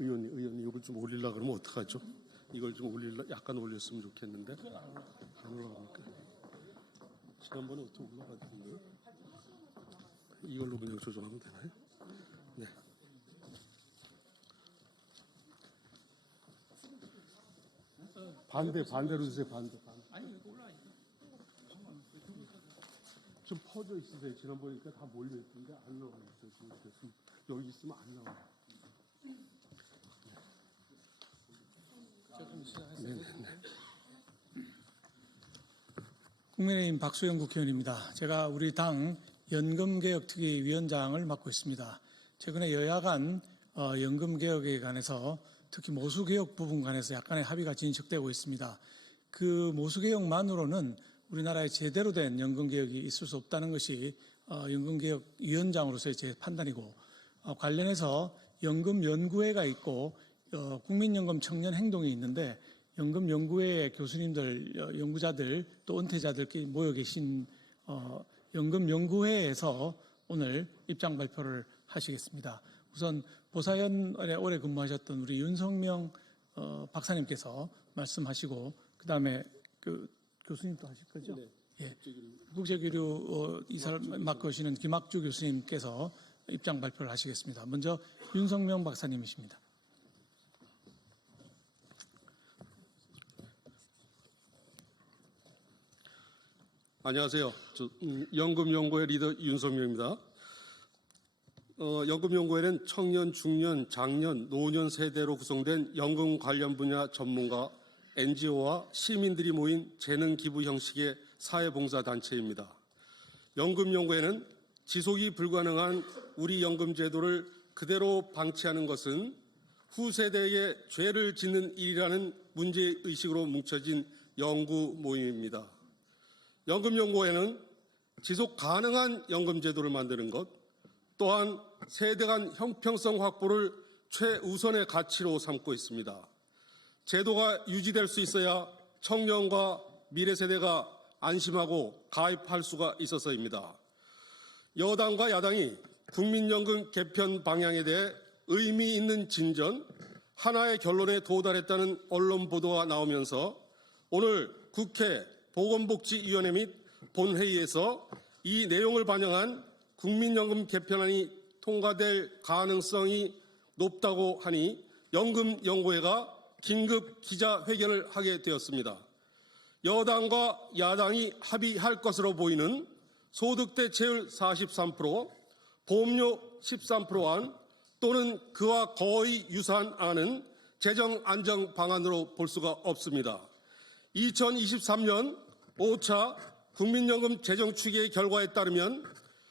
의원님, 의원님 이걸 좀 올리려 그러면 어떡하죠? 이걸 좀 올리려 약간 올렸으면 좋겠는데 안 올라갑니까? 지난번에 어떻게 올라갔던데? 이걸로 그냥 조정하면 되나요? 네. 반대 반대로 주세요 반대. 아니 이거 있어. 좀 퍼져 있으세요. 지난번이니까 다 몰려 있던데 안 나와 있어요. 지금 여기 있으면 안 나와. 조금 시작하세요. 국민의힘 박수영 국회의원입니다. 제가 우리 당 연금개혁특위 위원장을 맡고 있습니다. 최근에 여야 간 어, 연금개혁에 관해서 특히 모수개혁 부분 관해서 약간의 합의가 진척되고 있습니다. 그 모수개혁만으로는 우리나라에 제대로 된 연금개혁이 있을 수 없다는 것이 어, 연금개혁 위원장으로서의 제 판단이고 어, 관련해서 연금연구회가 있고 어, 국민연금 청년 행동이 있는데 연금 연구회 교수님들, 어, 연구자들 또 은퇴자들끼리 모여 계신 어, 연금 연구회에서 오늘 입장 발표를 하시겠습니다. 우선 보사연에 오래 근무하셨던 우리 윤성명 어, 박사님께서 말씀하시고 그 다음에 그 교수님도 하실 거죠? 예. 국제교류 어, 이사를 맡고 계시는 김학주 교수님께서 입장 발표를 하시겠습니다. 먼저 윤성명 박사님이십니다. 안녕하세요. 저, 음, 연금연구회 리더 윤성명입니다. 어, 연금연구회는 청년, 중년, 장년, 노년 세대로 구성된 연금 관련 분야 전문가, NGO와 시민들이 모인 재능 기부 형식의 사회봉사 단체입니다. 연금연구회는 지속이 불가능한 우리 연금제도를 그대로 방치하는 것은 후세대에 죄를 짓는 일이라는 문제의식으로 뭉쳐진 연구 모임입니다. 연금연구회는 지속 가능한 연금제도를 만드는 것, 또한 세대 간 형평성 확보를 최우선의 가치로 삼고 있습니다. 제도가 유지될 수 있어야 청년과 미래 세대가 안심하고 가입할 수가 있어서입니다. 여당과 야당이 국민연금 개편 방향에 대해 의미 있는 진전, 하나의 결론에 도달했다는 언론 보도가 나오면서 오늘 국회 보건복지위원회 및 본회의에서 이 내용을 반영한 국민연금 개편안이 통과될 가능성이 높다고 하니 연금연구회가 긴급 기자회견을 하게 되었습니다. 여당과 야당이 합의할 것으로 보이는 소득 대체율 43%, 보험료 13%안 또는 그와 거의 유사한 안은 재정 안정 방안으로 볼 수가 없습니다. 2023년 5차 국민연금 재정 추계의 결과에 따르면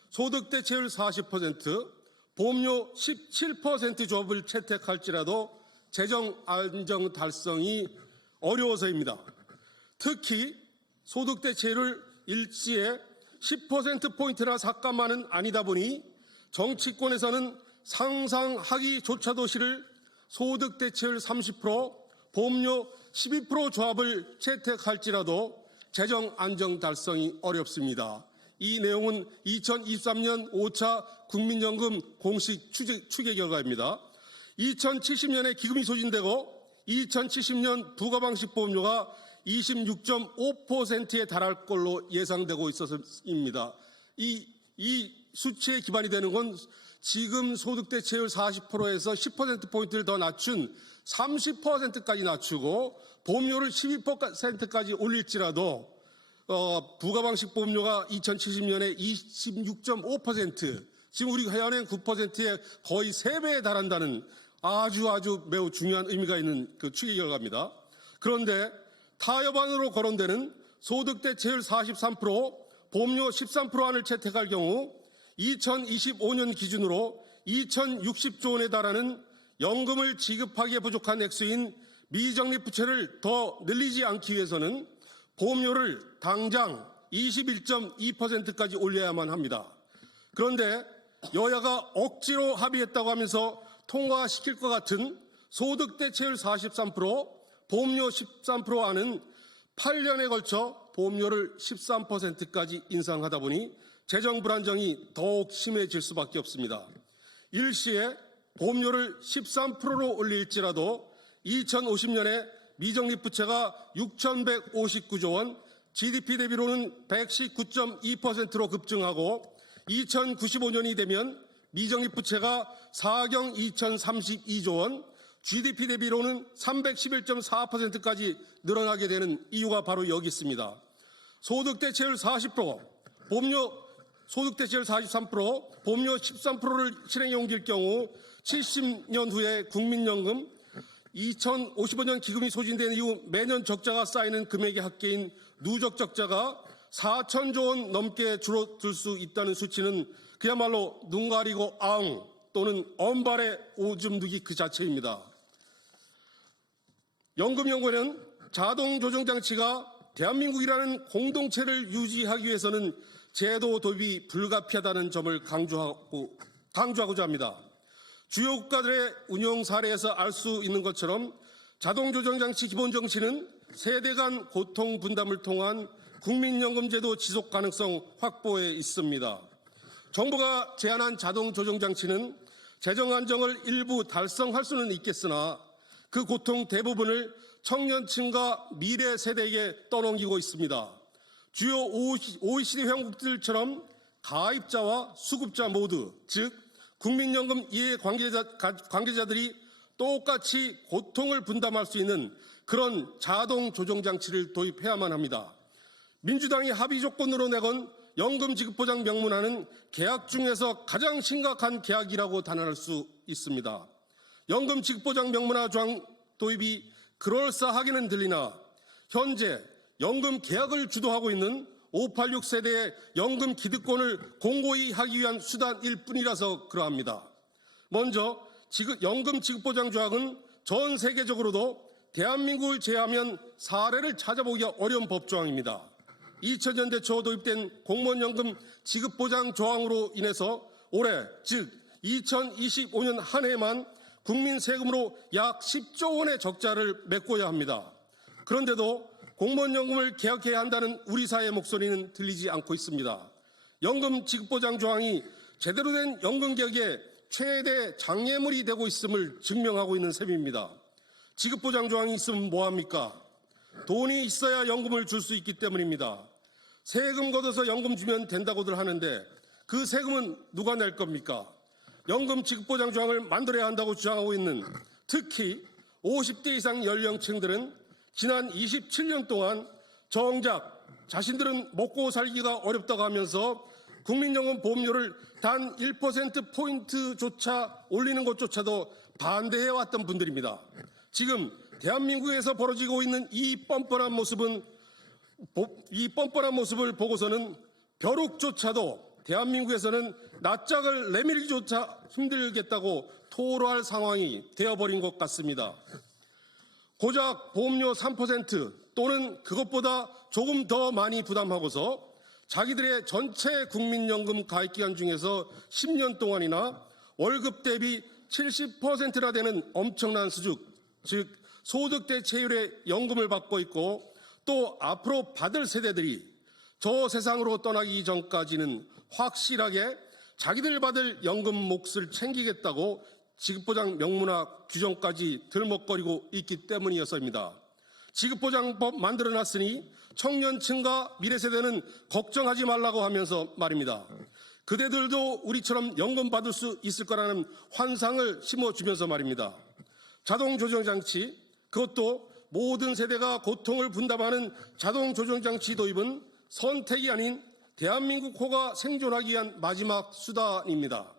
소득 대체율 40%, 보험료 17% 조합을 채택할지라도 재정 안정 달성이 어려워서입니다. 특히 소득 대체율을 일시에 10%포인트나 삭감하는 아니다 보니 정치권에서는 상상하기조차도 싫을 소득 대체율 30%, 보험료 12% 조합을 채택할지라도 재정 안정 달성이 어렵습니다. 이 내용은 2023년 5차 국민연금 공식 추계, 추계 결과입니다. 2070년에 기금이 소진되고 2070년 부가방식 보험료가 26.5%에 달할 걸로 예상되고 있어서입니다. 이, 이 수치에 기반이 되는 건 지금 소득 대체율 40%에서 10%포인트를 더 낮춘 30%까지 낮추고 보험료를 12%까지 올릴지라도 어, 부가방식 보험료가 2070년에 26.5% 지금 우리 회원행 9%에 거의 3배에 달한다는 아주 아주 매우 중요한 의미가 있는 그 추계 결과입니다. 그런데 타협안으로 거론되는 소득 대 체율 43%, 보험료 13% 안을 채택할 경우 2025년 기준으로 2060조 원에 달하는 연금을 지급하기에 부족한 액수인 미적립 부채를 더 늘리지 않기 위해서는 보험료를 당장 21.2%까지 올려야만 합니다. 그런데 여야가 억지로 합의했다고 하면서 통과시킬 것 같은 소득 대체율 43%, 보험료 13% 안은 8년에 걸쳐 보험료를 13%까지 인상하다 보니 재정 불안정이 더욱 심해질 수밖에 없습니다. 일시에 보험료를 13%로 올릴지라도 2050년에 미적립 부채가 6,159조 원, GDP 대비로는 119.2%로 급증하고 2095년이 되면 미적립 부채가 4경 2,032조 원, GDP 대비로는 311.4%까지 늘어나게 되는 이유가 바로 여기 있습니다. 소득 대체율 40%, 보험료 소득 대체율 43%, 보험료 13%를 실행에 옮길 경우 70년 후에 국민연금 2055년 기금이 소진된 이후 매년 적자가 쌓이는 금액의 합계인 누적 적자가 4천조 원 넘게 줄어들 수 있다는 수치는 그야말로 눈 가리고 앙 또는 엄발의 오줌 누기 그 자체입니다. 연금연구회는 자동 조정 장치가 대한민국이라는 공동체를 유지하기 위해서는 제도 도입이 불가피하다는 점을 강조하고, 강조하고자 합니다. 주요 국가들의 운용 사례에서 알 수 있는 것처럼 자동 조정 장치 기본 정치는 세대 간 고통 분담을 통한 국민연금제도 지속 가능성 확보에 있습니다. 정부가 제안한 자동 조정 장치는 재정 안정을 일부 달성할 수는 있겠으나 그 고통 대부분을 청년층과 미래 세대에게 떠넘기고 있습니다. 주요 OECD 회원국들처럼 가입자와 수급자 모두, 즉 국민연금 이해 관계자, 관계자들이 똑같이 고통을 분담할 수 있는 그런 자동 조정 장치를 도입해야만 합니다. 민주당이 합의 조건으로 내건 연금 지급 보장 명문화는 계약 중에서 가장 심각한 계약이라고 단언할 수 있습니다. 연금 지급 보장 명문화 조항 도입이 그럴싸하게는 들리나 현재 연금 계약을 주도하고 있는 586 세대의 연금 기득권을 공고히 하기 위한 수단일 뿐이라서 그러합니다. 먼저 지급, 연금 지급 보장 조항은 전 세계적으로도 대한민국을 제외하면 사례를 찾아보기가 어려운 법조항입니다. 2000년대 초 도입된 공무원연금 지급보장 조항으로 인해서 올해 즉 2025년 한 해만 국민 세금으로 약 10조 원의 적자를 메꿔야 합니다. 그런데도 공무원 연금을 개혁해야 한다는 우리 사회의 목소리는 들리지 않고 있습니다. 연금 지급보장 조항이 제대로 된 연금 개혁의 최대 장애물이 되고 있음을 증명하고 있는 셈입니다. 지급보장 조항이 있으면 뭐합니까? 돈이 있어야 연금을 줄 수 있기 때문입니다. 세금 걷어서 연금 주면 된다고들 하는데 그 세금은 누가 낼 겁니까? 연금 지급보장 조항을 만들어야 한다고 주장하고 있는 특히 50대 이상 연령층들은 지난 27년 동안 정작 자신들은 먹고 살기가 어렵다고 하면서 국민연금 보험료를 단 1%포인트조차 올리는 것조차도 반대해왔던 분들입니다. 지금 대한민국에서 벌어지고 있는 이 뻔뻔한 모습은 이 뻔뻔한 모습을 보고서는 벼룩조차도 대한민국에서는 낯짝을 내밀기조차 힘들겠다고 토로할 상황이 되어버린 것 같습니다. 고작 보험료 3% 또는 그것보다 조금 더 많이 부담하고서 자기들의 전체 국민연금 가입기간 중에서 10년 동안이나 월급 대비 70%나 되는 엄청난 수준, 즉 소득 대체율의 연금을 받고 있고 또 앞으로 받을 세대들이 저 세상으로 떠나기 전까지는 확실하게 자기들 받을 연금 몫을 챙기겠다고 지급보장 명문화 규정까지 들먹거리고 있기 때문이었습니다. 지급보장법 만들어놨으니 청년층과 미래세대는 걱정하지 말라고 하면서 말입니다. 그대들도 우리처럼 연금 받을 수 있을 거라는 환상을 심어주면서 말입니다. 자동 조정 장치, 그것도 모든 세대가 고통을 분담하는 자동 조정 장치 도입은 선택이 아닌 대한민국 호가 생존하기 위한 마지막 수단입니다.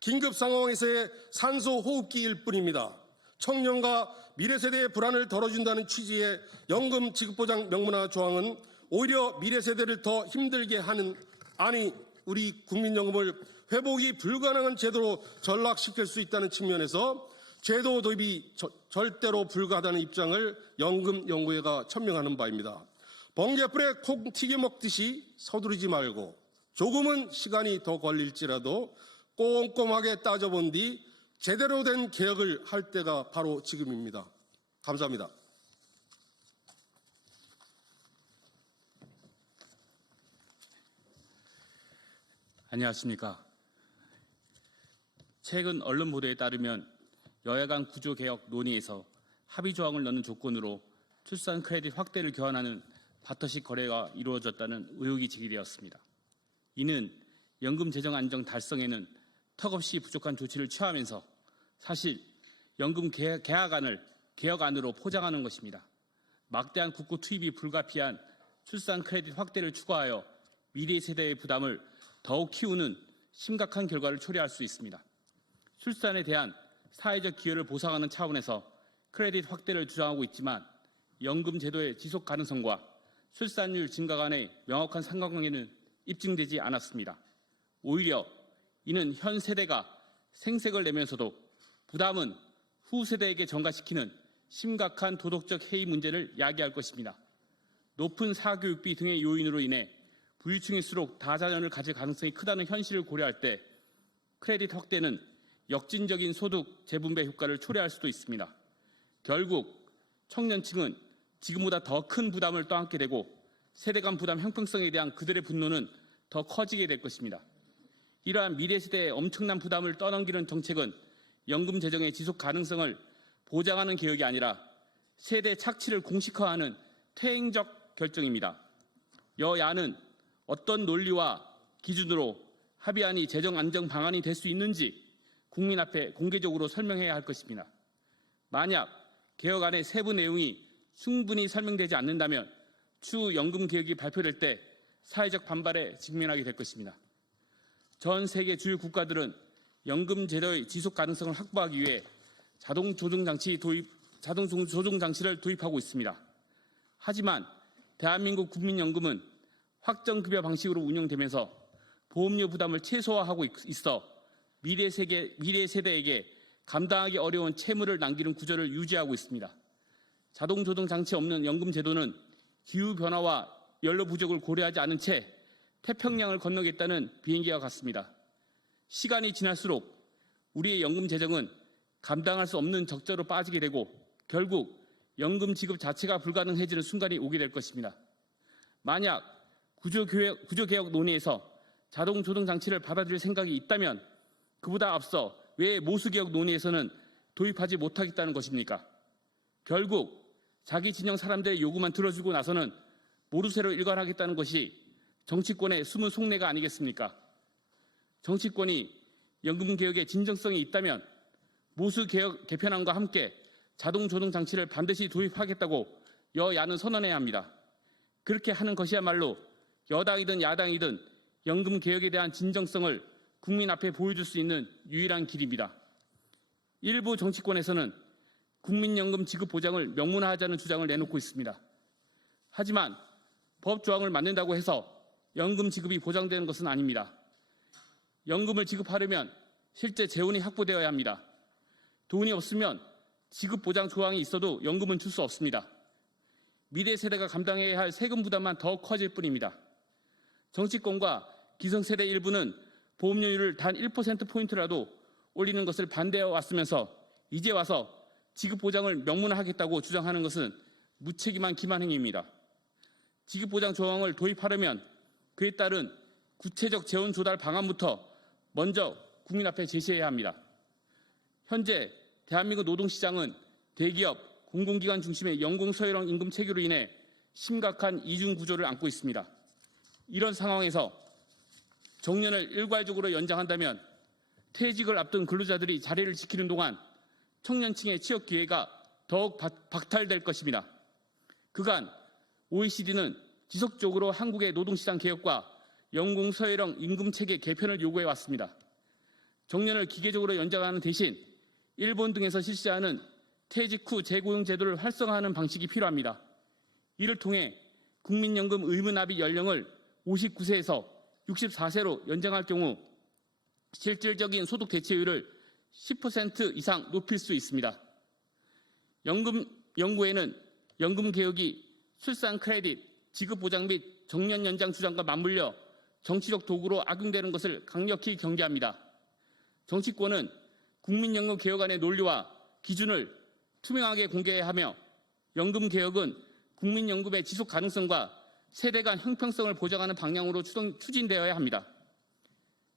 긴급 상황에서의 산소 호흡기일 뿐입니다. 청년과 미래 세대의 불안을 덜어준다는 취지의 연금 지급보장 명문화 조항은 오히려 미래 세대를 더 힘들게 하는 아니 우리 국민연금을 회복이 불가능한 제도로 전락시킬 수 있다는 측면에서 제도 도입이 저- 절대로 불가하다는 입장을 연금연구회가 천명하는 바입니다. 번개불에 콩 튀겨 먹듯이 서두르지 말고 조금은 시간이 더 걸릴지라도 꼼꼼하게 따져본 뒤 제대로 된 개혁을 할 때가 바로 지금입니다. 감사합니다. 안녕하십니까. 최근 언론 보도에 따르면 여야 간 구조 개혁 논의에서 합의 조항을 넣는 조건으로 출산 크레딧 확대를 교환하는 바터식 거래가 이루어졌다는 의혹이 제기되었습니다. 이는 연금 재정 안정 달성에는 턱없이 부족한 조치를 취하면서 사실 연금 개- 개혁안을 개혁안으로 포장하는 것입니다. 막대한 국고 투입이 불가피한 출산 크레딧 확대를 추가하여 미래 세대의 부담을 더욱 키우는 심각한 결과를 초래할 수 있습니다. 출산에 대한 사회적 기여를 보상하는 차원에서 크레딧 확대를 주장하고 있지만 연금 제도의 지속 가능성과 출산율 증가 간의 명확한 상관관계는 입증되지 않았습니다. 오히려 이는 현 세대가 생색을 내면서도 부담은 후 세대에게 전가시키는 심각한 도덕적 해이 문제를 야기할 것입니다. 높은 사교육비 등의 요인으로 인해 부유층일수록 다자녀를 가질 가능성이 크다는 현실을 고려할 때 크레딧 확대는 역진적인 소득 재분배 효과를 초래할 수도 있습니다. 결국 청년층은 지금보다 더 큰 부담을 떠안게 되고 세대 간 부담 형평성에 대한 그들의 분노는 더 커지게 될 것입니다. 이러한 미래 세대의 엄청난 부담을 떠넘기는 정책은 연금 재정의 지속 가능성을 보장하는 개혁이 아니라 세대 착취를 공식화하는 퇴행적 결정입니다. 여야는 어떤 논리와 기준으로 합의안이 재정 안정 방안이 될 수 있는지 국민 앞에 공개적으로 설명해야 할 것입니다. 만약 개혁안의 세부 내용이 충분히 설명되지 않는다면 추후 연금 개혁이 발표될 때 사회적 반발에 직면하게 될 것입니다. 전 세계 주요 국가들은 연금 제도의 지속 가능성을 확보하기 위해 자동 조정 장치 도입 자동 조정 장치를 도입하고 있습니다. 하지만 대한민국 국민연금은 확정 급여 방식으로 운영되면서 보험료 부담을 최소화하고 있- 있어 미래 세계 미래 세대에게 감당하기 어려운 채무를 남기는 구조를 유지하고 있습니다. 자동 조정 장치 없는 연금 제도는 기후 변화와 연료 부족을 고려하지 않은 채 태평양을 건너겠다는 비행기와 같습니다. 시간이 지날수록 우리의 연금 재정은 감당할 수 없는 적자로 빠지게 되고 결국 연금 지급 자체가 불가능해지는 순간이 오게 될 것입니다. 만약 구조개혁, 구조개혁 논의에서 자동 조정 장치를 받아들일 생각이 있다면 그보다 앞서 왜 모수개혁 논의에서는 도입하지 못하겠다는 것입니까? 결국 자기 진영 사람들의 요구만 들어주고 나서는 모르쇠로 일관하겠다는 것이 정치권의 숨은 속내가 아니겠습니까? 정치권이 연금 개혁에 진정성이 있다면 모수 개혁 개편안과 함께 자동 조정 장치를 반드시 도입하겠다고 여야는 선언해야 합니다. 그렇게 하는 것이야말로 여당이든 야당이든 연금 개혁에 대한 진정성을 국민 앞에 보여줄 수 있는 유일한 길입니다. 일부 정치권에서는 국민연금 지급 보장을 명문화하자는 주장을 내놓고 있습니다. 하지만 법 조항을 만든다고 해서 연금 지급이 보장되는 것은 아닙니다. 연금을 지급하려면 실제 재원이 확보되어야 합니다. 돈이 없으면 지급 보장 조항이 있어도 연금은 줄 수 없습니다. 미래 세대가 감당해야 할 세금 부담만 더 커질 뿐입니다. 정치권과 기성세대 일부는 보험료율을 단 1%포인트라도 올리는 것을 반대해 왔으면서 이제 와서 지급 보장을 명문화하겠다고 주장하는 것은 무책임한 기만 행위입니다. 지급 보장 조항을 도입하려면 그에 따른 구체적 재원 조달 방안부터 먼저 국민 앞에 제시해야 합니다. 현재 대한민국 노동시장은 대기업, 공공기관 중심의 연공서열형 임금 체계로 인해 심각한 이중 구조를 안고 있습니다. 이런 상황에서 정년을 일괄적으로 연장한다면 퇴직을 앞둔 근로자들이 자리를 지키는 동안 청년층의 취업 기회가 더욱 박- 박탈될 것입니다. 그간 OECD는 지속적으로 한국의 노동시장 개혁과 연공서열형 임금 체계 개편을 요구해 왔습니다. 정년을 기계적으로 연장하는 대신 일본 등에서 실시하는 퇴직 후 재고용 제도를 활성화하는 방식이 필요합니다. 이를 통해 국민연금 의무 납입 연령을 59세에서 64세로 연장할 경우 실질적인 소득 대체율을 10% 이상 높일 수 있습니다. 연금 연구에는 연금 개혁이 출산 크레딧, 지급 보장 및 정년 연장 주장과 맞물려 정치적 도구로 악용되는 것을 강력히 경계합니다. 정치권은 국민연금 개혁안의 논리와 기준을 투명하게 공개해야 하며 연금 개혁은 국민연금의 지속 가능성과 세대 간 형평성을 보장하는 방향으로 추진- 추진되어야 합니다.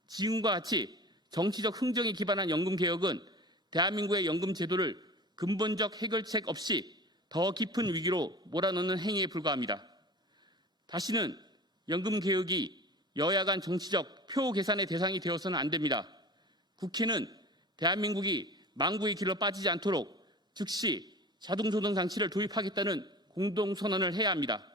지금과 같이 정치적 흥정에 기반한 연금 개혁은 대한민국의 연금 제도를 근본적 해결책 없이 더 깊은 위기로 몰아넣는 행위에 불과합니다. 다시는 연금 개혁이 여야 간 정치적 표 계산의 대상이 되어서는 안 됩니다. 국회는 대한민국이 망구의 길로 빠지지 않도록 즉시 자동조정 장치를 도입하겠다는 공동 선언을 해야 합니다.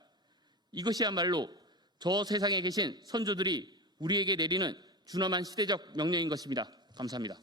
이것이야말로 저 세상에 계신 선조들이 우리에게 내리는 준엄한 시대적 명령인 것입니다. 감사합니다.